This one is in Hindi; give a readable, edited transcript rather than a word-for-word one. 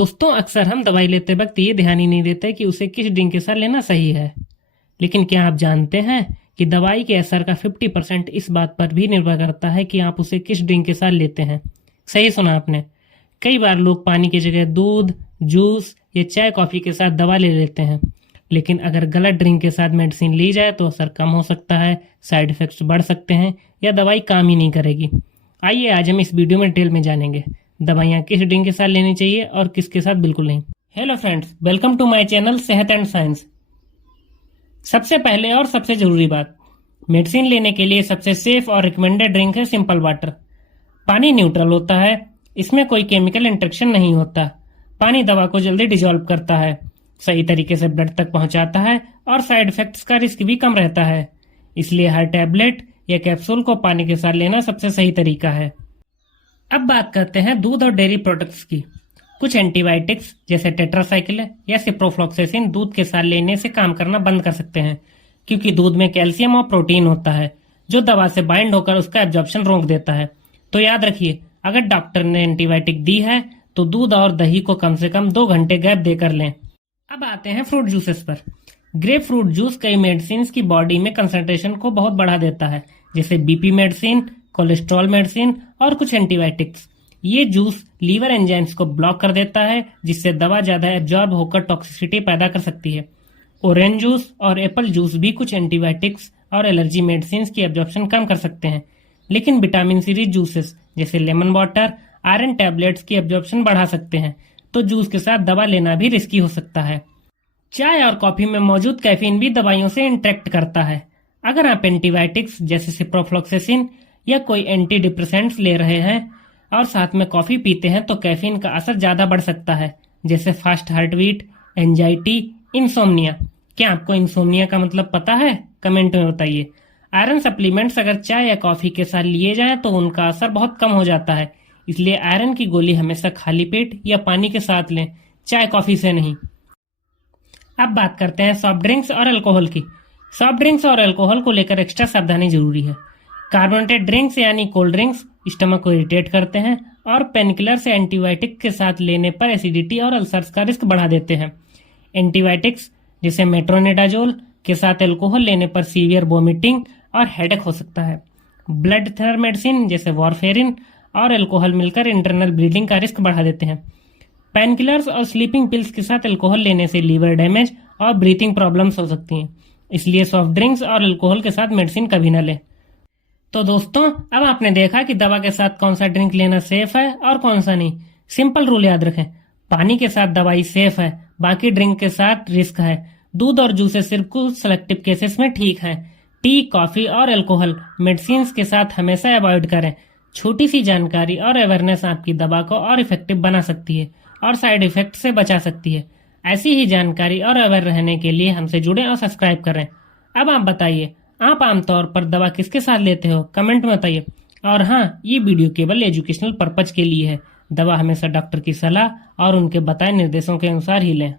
दोस्तों, अक्सर हम दवाई लेते वक्त ये ध्यान ही नहीं देते कि उसे किस ड्रिंक के साथ लेना सही है। लेकिन क्या आप जानते हैं कि दवाई के असर का 50% इस बात पर भी निर्भर करता है कि आप उसे किस ड्रिंक के साथ लेते हैं। सही सुना आपने। कई बार लोग पानी की जगह दूध, जूस या चाय कॉफी के साथ दवा ले लेते हैं। लेकिन अगर गलत ड्रिंक के साथ मेडिसिन ली जाए तो असर कम हो सकता है, साइड इफेक्ट्स बढ़ सकते हैं या दवाई काम ही नहीं करेगी। आइए आज हम इस वीडियो में डिटेल में जानेंगे दवाइयाँ किस ड्रिंक के साथ लेनी चाहिए और किसके साथ बिल्कुल नहीं। Hello friends, welcome to my channel Sehat and science. सबसे पहले और सबसे जरूरी बात, मेडिसिन लेने के लिए सबसे सेफ और रिकमेंडेड ड्रिंक है सिंपल वाटर। पानी न्यूट्रल होता है, इसमें कोई केमिकल इंटरेक्शन नहीं होता। पानी दवा को जल्दी डिजॉल्व करता है, सही तरीके से ब्लड तक पहुंचाता है और साइड इफेक्ट्स का रिस्क भी कम रहता है। इसलिए हर टैबलेट या कैप्सूल को पानी के साथ लेना सबसे सही तरीका है। अब बात करते हैं दूध और डेयरी प्रोडक्ट्स की। कुछ एंटीबायोटिक्स जैसे टेट्रासाइक्लिन या सिप्रोफ्लॉक्सासिन दूध के साथ लेने से काम करना बंद कर सकते हैं, क्योंकि दूध में कैल्शियम और प्रोटीन होता है जो दवा से बाइंड होकर उसका एब्जॉर्प्शन रोक देता है। तो याद रखिए, अगर डॉक्टर ने एंटीबायोटिक दी है तो दूध और दही को कम से कम 2 घंटे गैप देकर लें। अब आते हैं फ्रूट जूसेस पर। ग्रेप फ्रूट जूस कई मेडिसिन की बॉडी में कंसंट्रेशन को बहुत बढ़ा देता है, जैसे बीपी मेडिसिन, कोलेस्ट्रॉल मेडिसिन और कुछ एंटीबायोटिक्स। ये जूस लीवर एंजाइम्स को ब्लॉक कर देता है, जिससे दवा ज्यादा एब्जॉर्ब होकर टॉक्सिसिटी पैदा कर सकती है। ऑरेंज जूस और एप्पल जूस भी कुछ एंटीबायोटिक्स और एलर्जी मेडिसिन की एब्जॉर्प्शन कम कर सकते हैं। लेकिन विटामिन सीरीज जूसेस जैसे लेमन वाटर आयरन टैबलेट्स की एब्जॉर्प्शन बढ़ा सकते हैं, तो जूस के साथ दवा लेना भी रिस्की हो सकता है। चाय और कॉफी में मौजूद कैफीन भी दवाइयों से इंटरेक्ट करता है। अगर आप एंटीबायोटिक्स जैसे सिप्रोफ्लॉक्सासिन या कोई एंटी डिप्रेसेंट्स ले रहे हैं और साथ में कॉफी पीते हैं तो कैफीन का असर ज्यादा बढ़ सकता है, जैसे fast heart beat, anxiety, insomnia. क्या आपको इंसोम्निया का मतलब पता है? कमेंट में बताइए। आयरन सप्लीमेंट्स अगर चाय या कॉफी के साथ लिए जाएं तो उनका असर बहुत कम हो जाता है, इसलिए आयरन की गोली हमेशा खाली पेट या पानी के साथ लें, चाय कॉफी से नहीं। अब बात करते हैं सॉफ्ट ड्रिंक्स और अल्कोहल की। सॉफ्ट ड्रिंक्स और अल्कोहल को लेकर एक्स्ट्रा सावधानी जरूरी है। कार्बोनेटेड ड्रिंक्स यानी कोल्ड ड्रिंक्स स्टमक को इरिटेट करते हैं और पेनकिलर से एंटीबायोटिक के साथ लेने पर एसिडिटी और अल्सर्स का रिस्क बढ़ा देते हैं। एंटीबायोटिक्स जैसे मेट्रोनिडाजोल के साथ अल्कोहल लेने पर सीवियर वोमिटिंग और हेडेक हो सकता है। ब्लड थिनर मेडिसिन जैसे वॉरफेरिन और अल्कोहल मिलकर इंटरनल ब्लीडिंग का रिस्क बढ़ा देते हैं। पेनकिलर्स और स्लीपिंग पिल्स के साथ अल्कोहल लेने से लीवर डैमेज और ब्रीथिंग प्रॉब्लम्स हो सकती हैं, इसलिए सॉफ्ट ड्रिंक्स और अल्कोहल के साथ मेडिसिन कभी न लें। तो दोस्तों, अब आपने देखा कि दवा के साथ कौन सा ड्रिंक लेना सेफ है और कौन सा नहीं। सिंपल रूल याद रखें, पानी के साथ दवाई सेफ है, बाकी ड्रिंक के साथ रिस्क है। दूध और जूसेस सिर्फ कुछ सेलेक्टिव केसेस में ठीक है। टी, कॉफी और अल्कोहल मेडिसिन के साथ हमेशा अवॉइड करें। छोटी सी जानकारी और अवेयरनेस आपकी दवा को और इफेक्टिव बना सकती है और साइड इफेक्ट से बचा सकती है। ऐसी ही जानकारी और अवेयर रहने के लिए हमसे जुड़ें और सब्सक्राइब करें। अब आप बताइए, आप आमतौर पर दवा किसके साथ लेते हो? कमेंट में बताइए। और हाँ, ये वीडियो केवल एजुकेशनल पर्पज के लिए है। दवा हमेशा डॉक्टर की सलाह और उनके बताए निर्देशों के अनुसार ही लें।